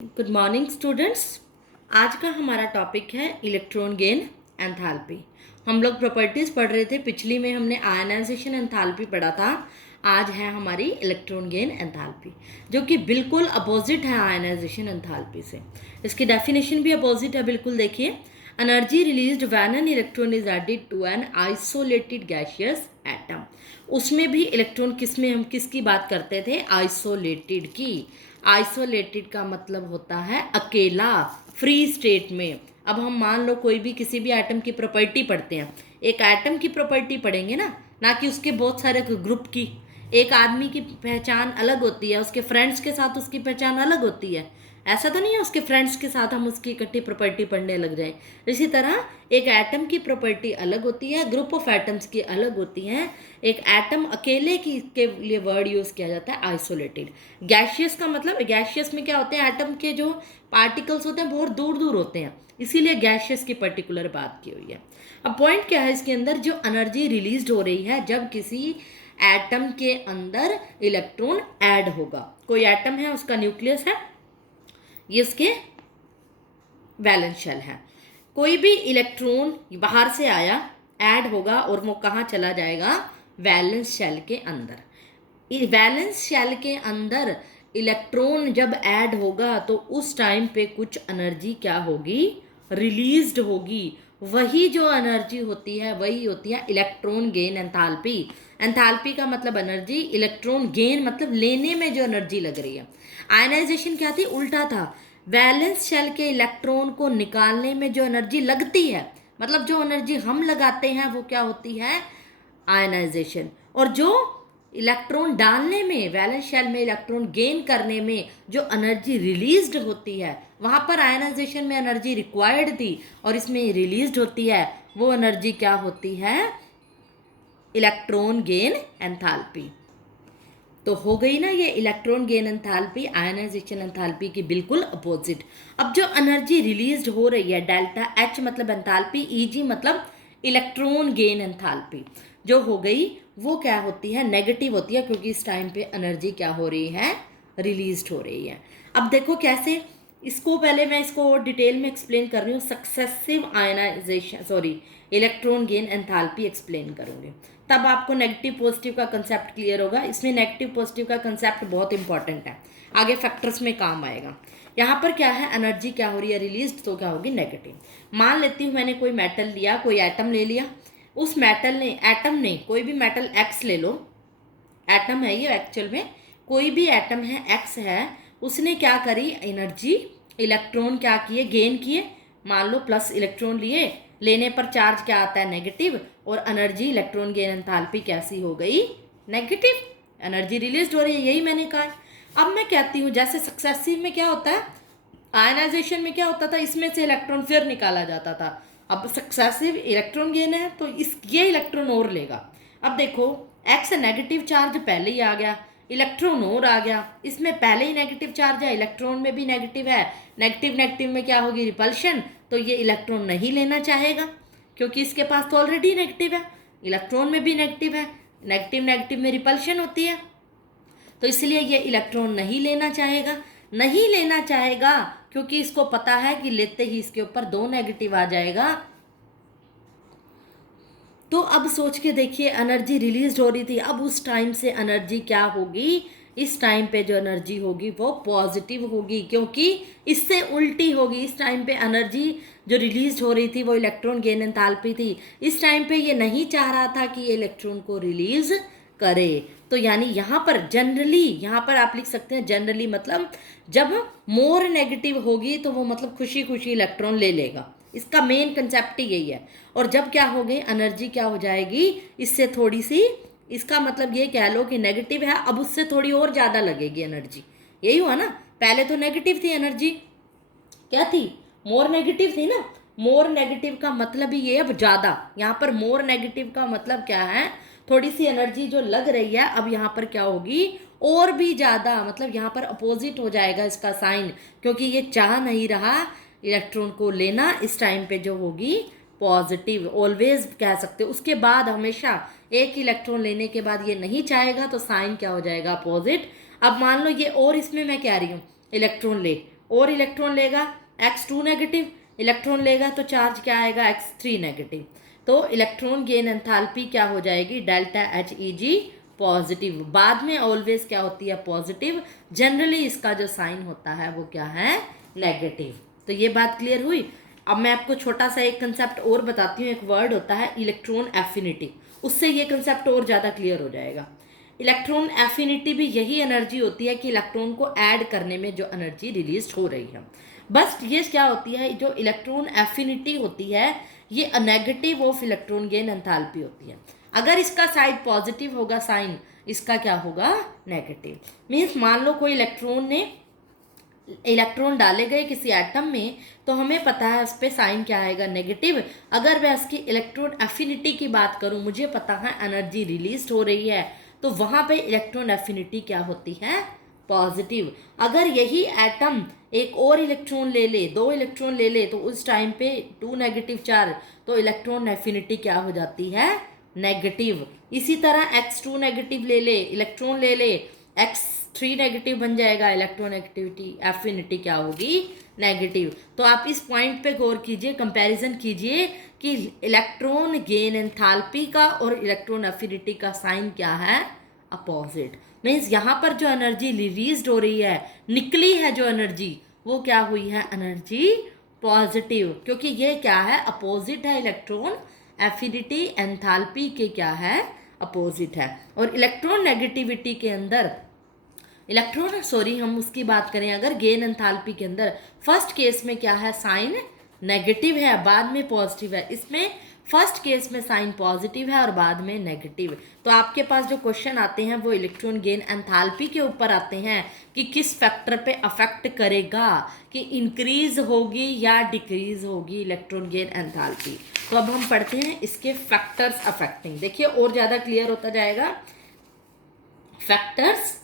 Good morning students. आज का हमारा टॉपिक है इलेक्ट्रॉन गेन एंथैल्पी। हम लोग प्रॉपर्टीज़ पढ़ रहे थे, पिछली में हमने आयनाइजेशन एंथैल्पी पढ़ा था। आज है हमारी इलेक्ट्रॉन गेन एंथैल्पी, जो कि बिल्कुल अपोजिट है आयनाइजेशन एंथैल्पी से। इसकी डेफिनेशन भी अपोजिट है, बिल्कुल देखिए। Energy released when an electron is added to an isolated gaseous atom. उसमें भी इलेक्ट्रॉन किस में हम किसकी बात करते थे? आइसोलेटेड की। आइसोलेटेड का मतलब होता है अकेला, फ्री स्टेट में। अब हम मान लो कोई भी किसी भी एटम की प्रॉपर्टी पढ़ते हैं, एक एटम की प्रॉपर्टी पढ़ेंगे ना कि उसके बहुत सारे ग्रुप की। एक आदमी की पहचान अलग होती है, उसके फ्रेंड्स के साथ उसकी पहचान अलग होती है। ऐसा तो नहीं है उसके फ्रेंड्स के साथ हम उसकी इकट्ठी प्रॉपर्टी पढ़ने लग जाएं। इसी तरह एक एटम की प्रॉपर्टी अलग होती है, ग्रुप ऑफ एटम्स की अलग होती हैं। एक एटम अकेले की के लिए वर्ड यूज़ किया जाता है आइसोलेटेड। गैशियस का मतलब, गैशियस में क्या होते हैं, एटम के जो पार्टिकल्स होते हैं बहुत दूर दूर होते हैं, इसीलिए गैशियस की पर्टिकुलर बात की हुई है। अब पॉइंट क्या है इसके अंदर, जो एनर्जी रिलीज हो रही है जब किसी एटम के अंदर इलेक्ट्रॉन ऐड होगा। कोई एटम है, उसका न्यूक्लियस है, ये उसके वैलेंस शेल है। कोई भी इलेक्ट्रॉन बाहर से आया, ऐड होगा और वो कहाँ चला जाएगा? वैलेंस शेल के अंदर। वैलेंस शेल के अंदर इलेक्ट्रॉन जब ऐड होगा तो उस टाइम पे कुछ एनर्जी क्या होगी? रिलीज्ड होगी। वही जो एनर्जी होती है वही होती है इलेक्ट्रॉन गेन एंथैल्पी। एंथैल्पी का मतलब एनर्जी, इलेक्ट्रॉन गेन मतलब लेने में जो एनर्जी लग रही है। आयनाइजेशन क्या थी? उल्टा था। वैलेंस शेल के इलेक्ट्रॉन को निकालने में जो एनर्जी लगती है, मतलब जो एनर्जी हम लगाते हैं वो क्या होती है? आयनाइजेशन। और जो इलेक्ट्रॉन डालने में, वैलेंस शेल में इलेक्ट्रॉन गेन करने में जो एनर्जी रिलीज्ड होती है, वहाँ पर आयनाइजेशन में एनर्जी रिक्वायर्ड थी और इसमें रिलीज्ड होती है, वो एनर्जी क्या होती है? Electron gain enthalpy. तो हो गई ना ये electron gain enthalpy ionization enthalpy की बिल्कुल अपोजिट। अब जो एनर्जी रिलीज्ड हो रही है, डेल्टा एच मतलब एंथैल्पी, ईजी मतलब इलेक्ट्रॉन गेन एंथैल्पी जो हो गई, वो क्या होती है? नेगेटिव होती है, क्योंकि इस टाइम पे एनर्जी क्या हो रही है? रिलीज्ड हो रही है। अब देखो कैसे, इसको पहले मैं इसको डिटेल में एक्सप्लेन कर रही हूँ। Successive ionization, sorry, electron gain enthalpy explain करूँगी, तब आपको नेगेटिव पॉजिटिव का कंसेप्ट क्लियर होगा। इसमें नेगेटिव पॉजिटिव का कंसेप्ट बहुत इंपॉर्टेंट है, आगे फैक्टर्स में काम आएगा। यहाँ पर क्या है, एनर्जी क्या हो रही है? रिलीज, तो क्या होगी? नेगेटिव। मान लेती हूँ मैंने कोई मेटल लिया, कोई एटम ले लिया। उस मेटल ने, एटम ने, कोई भी मेटल एक्स ले लो, एटम है ये एक्चुअल में, कोई भी एटम है, एक्स है, उसने क्या करी? एनर्जी, इलेक्ट्रॉन क्या किए? गेन किए। मान लो प्लस इलेक्ट्रॉन लिए, लेने पर चार्ज क्या आता है? नेगेटिव। और एनर्जी, इलेक्ट्रॉन गेन एंथैल्पी कैसी हो गई? नेगेटिव। एनर्जी रिलीज हो रही है, यही मैंने कहा। अब मैं कहती हूँ जैसे सक्सेसिव में क्या होता है, आयनाइजेशन में क्या होता था, इसमें से इलेक्ट्रॉन फिर निकाला जाता था। अब सक्सेसिव इलेक्ट्रॉन गेन है तो ये इलेक्ट्रॉन और लेगा। अब देखो, एक्स नेगेटिव चार्ज पहले ही आ गया, इलेक्ट्रॉन और आ गया। इसमें पहले ही नेगेटिव चार्ज है, इलेक्ट्रॉन में भी नेगेटिव है। नेगेटिव नेगेटिव में क्या होगी? रिपल्शन। तो ये इलेक्ट्रॉन नहीं लेना चाहेगा, क्योंकि इसके पास तो ऑलरेडी नेगेटिव है। इलेक्ट्रॉन में भी नेगेटिव है, नेगेटिव नेगेटिव में रिपल्शन होती है, तो इसलिए ये इलेक्ट्रॉन नहीं लेना चाहेगा। नहीं लेना चाहेगा क्योंकि इसको पता है कि लेते ही इसके ऊपर 2 नेगेटिव आ जाएगा। तो अब सोच के देखिए, एनर्जी रिलीज हो रही थी, अब उस टाइम से एनर्जी क्या होगी? इस टाइम पे जो एनर्जी होगी वो पॉजिटिव होगी, क्योंकि इससे उल्टी होगी। इस टाइम पे एनर्जी जो रिलीज हो रही थी वो इलेक्ट्रॉन गेन एंथैल्पी थी। इस टाइम पे ये नहीं चाह रहा था कि ये इलेक्ट्रॉन को रिलीज करे। तो यानी यहाँ पर जनरली, यहाँ पर आप लिख सकते हैं जनरली मतलब जब मोर नेगेटिव होगी तो वो मतलब खुशी खुशी इलेक्ट्रॉन ले लेगा। इसका मेन कंसेप्ट ही यही है। और जब क्या हो गई, एनर्जी क्या हो जाएगी? इससे थोड़ी सी, इसका मतलब ये कह लो कि नेगेटिव है, अब उससे थोड़ी और ज़्यादा लगेगी एनर्जी। यही हुआ ना, पहले तो नेगेटिव थी एनर्जी, क्या थी? मोर नेगेटिव थी ना। मोर नेगेटिव का मतलब ही ये, अब ज़्यादा। यहाँ पर मोर नेगेटिव का मतलब क्या है? थोड़ी सी एनर्जी जो लग रही है, अब यहाँ पर क्या होगी? और भी ज़्यादा, मतलब यहाँ पर अपोजिट हो जाएगा इसका साइन, क्योंकि ये चाह नहीं रहा इलेक्ट्रॉन को लेना। इस टाइम पे जो होगी पॉजिटिव, ऑलवेज कह सकते हो। उसके बाद हमेशा एक इलेक्ट्रॉन लेने के बाद ये नहीं चाहेगा तो साइन क्या हो जाएगा? अपोजिट। अब मान लो ये, और इसमें मैं कह रही हूँ इलेक्ट्रॉन ले, और इलेक्ट्रॉन लेगा x2 नेगेटिव, इलेक्ट्रॉन लेगा तो चार्ज क्या आएगा x3 नेगेटिव। तो इलेक्ट्रॉन गेन एंथैल्पी क्या हो जाएगी, डेल्टा एच ई जी पॉजिटिव। बाद में ऑलवेज क्या होती है, पॉजिटिव। जनरली इसका जो साइन होता है वो क्या है, नेगेटिव। तो ये बात क्लियर हुई। अब मैं आपको छोटा सा एक कंसेप्ट और बताती हूँ। एक वर्ड होता है इलेक्ट्रॉन एफिनिटी, उससे ये कंसेप्ट और ज़्यादा क्लियर हो जाएगा। इलेक्ट्रॉन एफिनिटी भी यही एनर्जी होती है कि इलेक्ट्रॉन को ऐड करने में जो एनर्जी रिलीज हो रही है। बस ये क्या होती है, जो इलेक्ट्रॉन एफिनिटी होती है ये negative of electron gain enthalpy होती है। अगर इसका साइड पॉजिटिव होगा साइन, इसका क्या होगा, नेगेटिव। मीन्स मान लो कोई इलेक्ट्रॉन डाले गए किसी एटम में, तो हमें पता है उस पर साइन क्या आएगा, नेगेटिव। अगर मैं इसकी इलेक्ट्रॉन एफिनिटी की बात करूं, मुझे पता है एनर्जी रिलीज हो रही है, तो वहां पे इलेक्ट्रॉन एफिनिटी क्या होती है, पॉजिटिव। अगर यही एटम एक और इलेक्ट्रॉन ले ले, 2 इलेक्ट्रॉन ले ले, तो उस टाइम पे 2 नेगेटिव चार्ज, तो इलेक्ट्रॉन एफिनिटी क्या हो जाती है, नेगेटिव। इसी तरह x2 नेगेटिव ले ले, इलेक्ट्रॉन ले ले, x3 नेगेटिव बन जाएगा, इलेक्ट्रॉन एक्टिविटी एफिनिटी क्या होगी, नेगेटिव। तो आप इस पॉइंट पे गौर कीजिए, कंपैरिजन कीजिए कि इलेक्ट्रॉन गेन एंथैल्पी का और इलेक्ट्रॉन एफिनिटी का साइन क्या है, अपोजिट। मीन्स यहाँ पर जो एनर्जी रिलीज हो रही है, निकली है जो एनर्जी, वो क्या हुई है, एनर्जी पॉजिटिव, क्योंकि ये क्या है, अपोजिट है। इलेक्ट्रॉन एफिनिटी एंथैल्पी के क्या है, अपोजिट है। और इलेक्ट्रॉन नेगेटिविटी के अंदर हम उसकी बात करें, अगर गेन एंथैल्पी के अंदर फर्स्ट केस में क्या है, साइन नेगेटिव है, बाद में पॉजिटिव है। इसमें फर्स्ट केस में साइन पॉजिटिव है और बाद में नेगेटिव। तो आपके पास जो क्वेश्चन आते हैं वो इलेक्ट्रॉन गेन एंथैल्पी के ऊपर आते हैं कि किस फैक्टर पे अफेक्ट करेगा, कि इंक्रीज होगी या डिक्रीज होगी इलेक्ट्रॉन गेन एंथैल्पी। तो अब हम पढ़ते हैं इसके फैक्टर्स अफेक्टिंग। देखिए और ज़्यादा क्लियर होता जाएगा। फैक्टर्स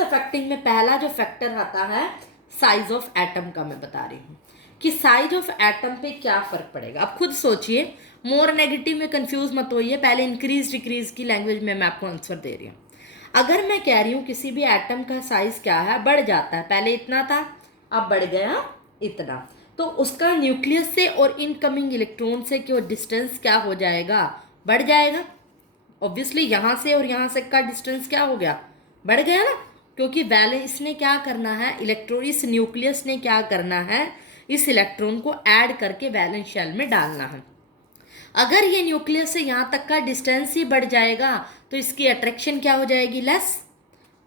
अफेक्टिंग में पहला जो फैक्टर आता है साइज ऑफ एटम का, मैं बता रही हूँ कि साइज ऑफ एटम पे क्या फर्क पड़ेगा। आप खुद सोचिए, मोर नेगेटिव में कंफ्यूज मत होइए, पहले इंक्रीज डिक्रीज की लैंग्वेज में मैं आपको आंसर दे रही हूँ। अगर मैं कह रही हूँ किसी भी एटम का साइज क्या है, बढ़ जाता है, पहले इतना था अब बढ़ गया इतना, तो उसका न्यूक्लियस से और इनकमिंग इलेक्ट्रॉन से क्यों डिस्टेंस क्या हो जाएगा, बढ़ जाएगा। ऑब्वियसली यहाँ से और यहाँ से का डिस्टेंस क्या हो गया, बढ़ गया ना, क्योंकि वैलेंस ने क्या करना है, इलेक्ट्रॉन, इस न्यूक्लियस ने क्या करना है, इस इलेक्ट्रॉन को ऐड करके वैलेंस शेल में डालना है। अगर ये न्यूक्लियस से यहाँ तक का डिस्टेंस ही बढ़ जाएगा तो इसकी अट्रैक्शन क्या हो जाएगी, लेस।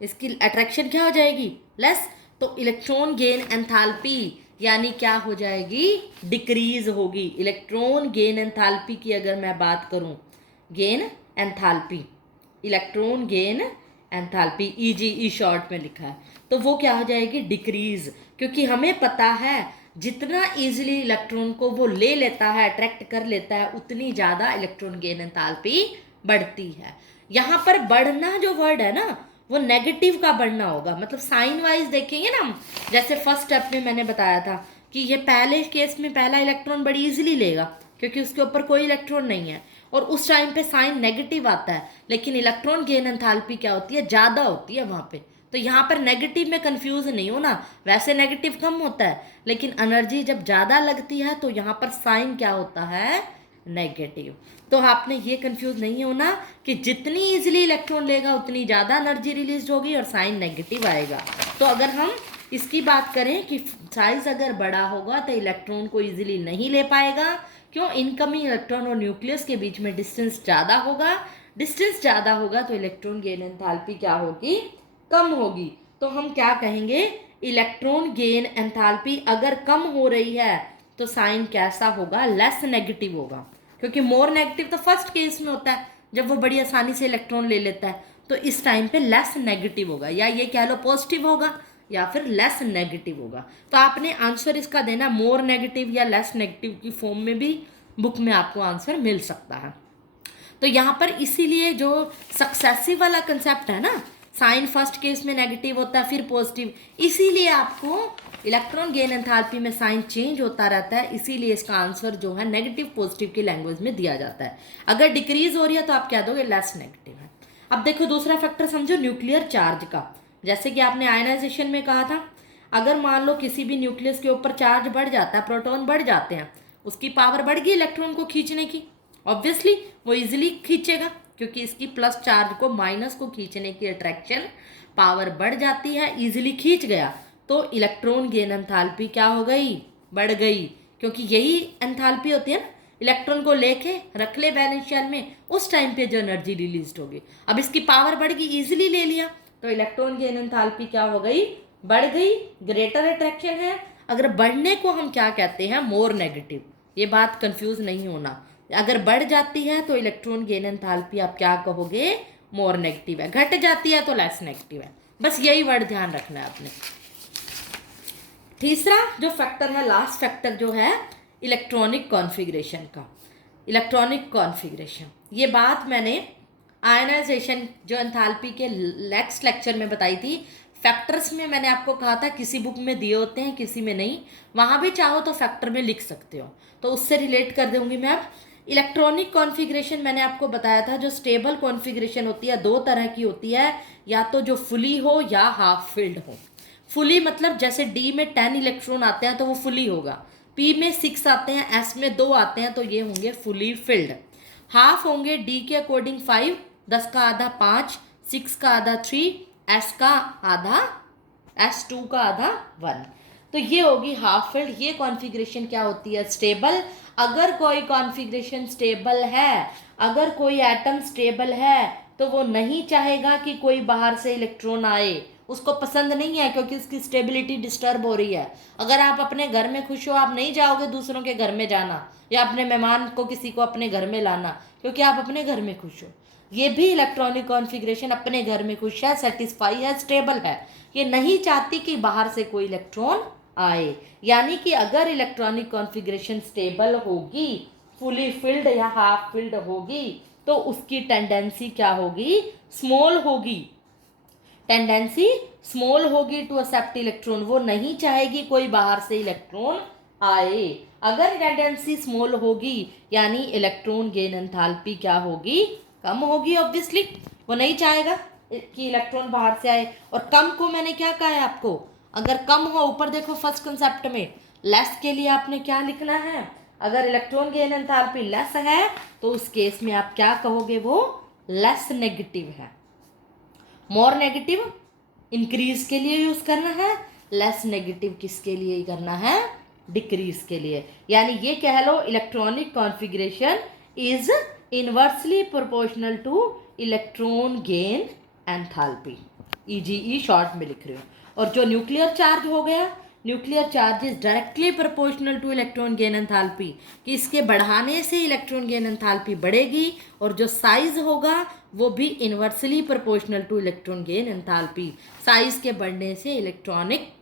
इसकी अट्रैक्शन क्या हो जाएगी, लेस। तो इलेक्ट्रॉन गेन एंथैल्पी यानी क्या हो जाएगी, डिक्रीज होगी। इलेक्ट्रॉन गेन एंथैल्पी की अगर मैं बात करूं, gain enthalpy, electron gain enthalpy E short में लिखा है, तो वो क्या हो जाएगी, डिक्रीज। क्योंकि हमें पता है जितना इजीली इलेक्ट्रॉन को वो ले लेता है, अट्रैक्ट कर लेता है, उतनी ज़्यादा इलेक्ट्रॉन गेन एंथैल्पी बढ़ती है। यहाँ पर बढ़ना जो वर्ड है ना, वो नेगेटिव का बढ़ना होगा। मतलब साइन वाइज देखेंगे ना हम, जैसे फर्स्ट स्टेप में मैंने बताया था कि ये पहले केस में पहला इलेक्ट्रॉन बड़ी इजीली लेगा क्योंकि उसके ऊपर कोई इलेक्ट्रॉन नहीं है, और उस टाइम पे साइन नेगेटिव आता है, लेकिन इलेक्ट्रॉन गेन एंथैल्पी क्या होती है, ज़्यादा होती है वहाँ पे। तो यहाँ पर नेगेटिव में कंफ्यूज नहीं हो ना, वैसे नेगेटिव कम होता है, लेकिन एनर्जी जब ज़्यादा लगती है तो यहाँ पर साइन क्या होता है, नेगेटिव। तो आपने ये कंफ्यूज नहीं होना कि जितनी इजीली इलेक्ट्रॉन लेगा उतनी ज़्यादा एनर्जी रिलीज होगी और साइन नेगेटिव आएगा। तो अगर हम इसकी बात करें कि साइज अगर बड़ा होगा तो इलेक्ट्रॉन को इजीली नहीं ले पाएगा, क्यों, इनकमिंग इलेक्ट्रॉन और न्यूक्लियस के बीच में डिस्टेंस ज़्यादा होगा। डिस्टेंस ज़्यादा होगा तो इलेक्ट्रॉन गेन एंथैल्पी क्या होगी, कम होगी। तो हम क्या कहेंगे, इलेक्ट्रॉन गेन एंथैल्पी अगर कम हो रही है तो साइन कैसा होगा, लेस नेगेटिव होगा। क्योंकि मोर नेगेटिव तो फर्स्ट केस में होता है जब वो बड़ी आसानी से इलेक्ट्रॉन ले लेता है, तो इस टाइम पे लेस नेगेटिव होगा, या ये कह लो पॉजिटिव होगा या फिर लेस नेगेटिव होगा। तो आपने आंसर इसका देना मोर नेगेटिव या लेस नेगेटिव की फॉर्म में भी बुक में आपको आंसर मिल सकता है। तो यहाँ पर इसीलिए जो सक्सेसिव वाला कंसेप्ट है ना, साइन फर्स्ट केस में नेगेटिव होता है फिर पॉजिटिव, इसीलिए आपको इलेक्ट्रॉन गेन एंथैल्पी में साइन चेंज होता रहता है, इसीलिए इसका आंसर जो है नेगेटिव पॉजिटिव की लैंग्वेज में दिया जाता है। अगर डिक्रीज हो रही है तो आप क्या दोगे, लेस नेगेटिव है। अब देखो दूसरा फैक्टर समझो, न्यूक्लियर चार्ज का। जैसे कि आपने आयनाइजेशन में कहा था, अगर मान लो किसी भी न्यूक्लियस के ऊपर चार्ज बढ़ जाता है, प्रोटॉन बढ़ जाते हैं, उसकी पावर बढ़ गई इलेक्ट्रॉन को खींचने की, ऑब्वियसली वो इजीली खींचेगा क्योंकि इसकी प्लस चार्ज को माइनस को खींचने की अट्रैक्शन पावर बढ़ जाती है, इजीली खींच गया, तो इलेक्ट्रॉन गेन एंथैल्पी क्या हो गई, बढ़ गई, क्योंकि यही एंथैल्पी होती है ना, इलेक्ट्रॉन को लेके रख ले वैलेंस शेल में, उस टाइम पे जो एनर्जी रिलीज होगी। अब इसकी पावर बढ़ गई, इजीली ले लिया, तो इलेक्ट्रॉन गेन एंथैल्पी क्या हो गई, बढ़ गई, ग्रेटर अट्रैक्शन है। अगर बढ़ने को हम क्या कहते हैं, मोर नेगेटिव, ये बात कंफ्यूज नहीं होना, अगर बढ़ जाती है तो इलेक्ट्रॉन गेन एंथैल्पी आप क्या कहोगे, मोर नेगेटिव है, घट जाती है तो लेस नेगेटिव है, बस यही वर्ड ध्यान रखना है आपने। तीसरा जो फैक्टर है, लास्ट फैक्टर जो है इलेक्ट्रॉनिक कॉन्फ़िगरेशन का, इलेक्ट्रॉनिक कॉन्फ़िगरेशन, ये बात मैंने आयनाइजेशन जो एंथैल्पी के नेक्स्ट लेक्चर में बताई थी। फैक्टर्स में मैंने आपको कहा था किसी बुक में दिए होते हैं, किसी में नहीं, वहाँ भी चाहो तो फैक्टर में लिख सकते हो, तो उससे रिलेट कर दूंगी मैं। अब इलेक्ट्रॉनिक कॉन्फ़िगरेशन मैंने आपको बताया था, जो स्टेबल कॉन्फ़िगरेशन होती है दो तरह की होती है, या तो जो फुली हो या हाफ फिल्ड हो। फुली मतलब जैसे डी में 10 इलेक्ट्रॉन आते हैं तो वो फुली होगा, पी में 6 आते हैं, एस में 2 आते हैं तो ये होंगे फुली फिल्ड। हाफ होंगे डी के अकॉर्डिंग 5, 10 का आधा 5, 6 का आधा 3, एस का आधा, S2 का आधा 1, तो ये होगी हाफ फिल्ड। ये कॉन्फ़िगरेशन क्या होती है, स्टेबल। अगर कोई कॉन्फ़िगरेशन स्टेबल है, अगर कोई एटम स्टेबल है, तो वो नहीं चाहेगा कि कोई बाहर से इलेक्ट्रॉन आए, उसको पसंद नहीं है क्योंकि उसकी स्टेबिलिटी डिस्टर्ब हो रही है। अगर आप अपने घर में खुश हो, आप नहीं जाओगे दूसरों के घर में जाना या अपने मेहमान को किसी को अपने घर में लाना, क्योंकि आप अपने घर में खुश हो। ये भी इलेक्ट्रॉनिक कॉन्फ़िगरेशन अपने घर में खुश है, सेटिस्फाई है, स्टेबल है, ये नहीं चाहती कि बाहर से कोई इलेक्ट्रॉन आए। यानी कि अगर इलेक्ट्रॉनिक कॉन्फ़िगरेशन स्टेबल होगी, फुली फिल्ड या हाफ फिल्ड होगी, तो उसकी टेंडेंसी क्या होगी, स्मॉल होगी, टेंडेंसी स्मॉल होगी टू एक्सेप्ट इलेक्ट्रॉन, वो नहीं चाहेगी कोई बाहर से इलेक्ट्रॉन आए। अगर टेंडेंसी स्मॉल होगी यानी इलेक्ट्रॉन गेन एंथैल्पी क्या होगी, कम होगी, ऑब्वियसली वो नहीं चाहेगा कि इलेक्ट्रॉन बाहर से आए। और कम को मैंने क्या कहा है आपको, अगर कम हो, ऊपर देखो फर्स्ट कंसेप्ट में लेस के लिए आपने क्या लिखना है, अगर इलेक्ट्रॉन गेन एंथैल्पी लेस है तो उस केस में आप क्या कहोगे, वो लेस नेगेटिव है। मोर नेगेटिव इंक्रीज के लिए यूज करना है, लेस नेगेटिव किसके लिए करना है, डिक्रीज के लिए। यानी ये कह लो electronic configuration is inversely proportional to electron gain enthalpy, EGE short में लिख रही हूँ। और जो न्यूक्लियर चार्ज हो गया, nuclear charge is directly proportional to electron gain enthalpy, कि इसके बढ़ाने से इलेक्ट्रॉन गेन एंथैल्पी बढ़ेगी, और जो साइज होगा वो भी inversely proportional to electron gain enthalpy, size के बढ़ने से इलेक्ट्रॉनिक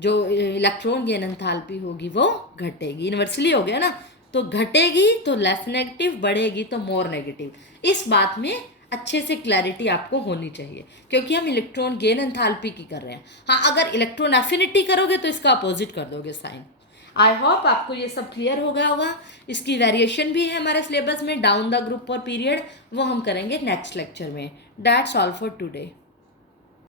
जो इलेक्ट्रॉन गेन एंथैल्पी होगी वो घटेगी, इनवर्सली हो गया ना, तो घटेगी तो लेस नेगेटिव, बढ़ेगी तो मोर नेगेटिव। इस बात में अच्छे से क्लैरिटी आपको होनी चाहिए, क्योंकि हम इलेक्ट्रॉन गेन एंथैल्पी की कर रहे हैं। हाँ, अगर इलेक्ट्रॉन एफिनिटी करोगे तो इसका अपोजिट कर दोगे साइन। आई होप आपको ये सब क्लियर हो गया होगा। इसकी वेरिएशन भी है हमारे सिलेबस में, डाउन द ग्रुप और पीरियड, वो हम करेंगे नेक्स्ट लेक्चर में। That's all for today.